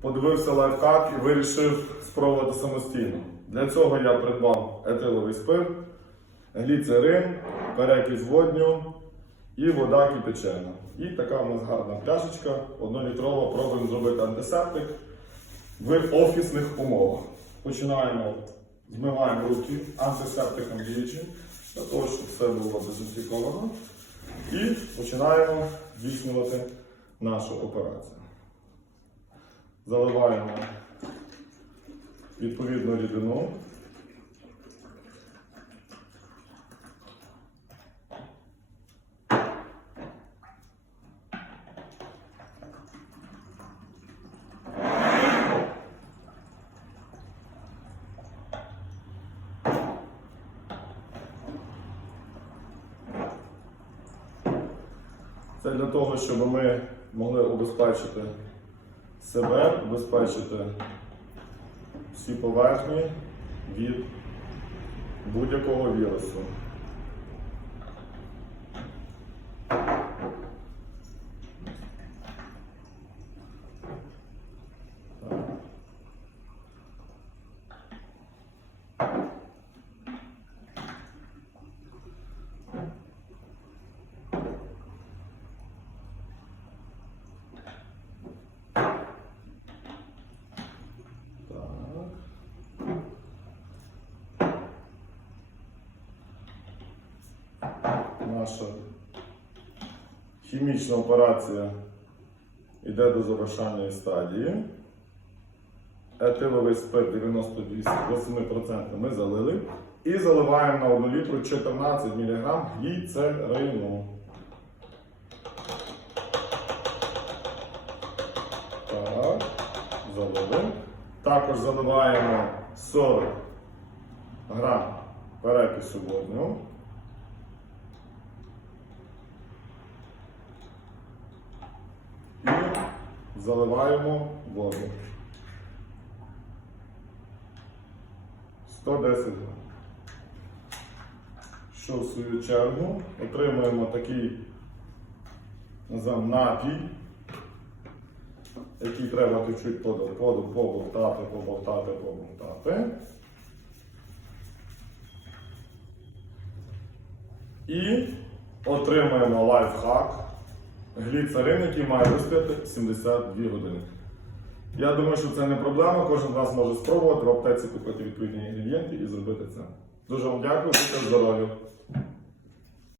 подивився лайфхак і вирішив спробувати самостійно. Для цього я придбав етиловий спирт, гліцерин, перекись водню і вода кипячена. І така у нас гарна пляшечка, 1-літрова, пробуємо зробити антисептик в офісних умовах. Починаємо, змиваємо руки антисептиком діючим, для того, щоб все було дезінфіковано. І починаємо здійснювати нашу операцію. Заливаємо відповідну рідину. Це для того, щоб ми могли убезпечити себе, безпечити всі поверхні від будь-якого вірусу. Наша хімічна операція йде до завершальної стадії. Етиловий спирт 98% ми залили. І заливаємо на 1 літру 14 мг гліцерину. Так, залили. Також заливаємо 40 грам перекису водню. І заливаємо воду. 110 грам. Що в свою чергу отримуємо такий називаємо напій який треба чуть-чуть поду, поду, побовтати. І отримаємо лайфхак. Гліцерин, який має вистояти 72 години. Я думаю, що це не проблема. Кожен з нас може спробувати в аптеці купити відповідні інгредієнти і зробити це. Дуже вам дякую, будьте здорові!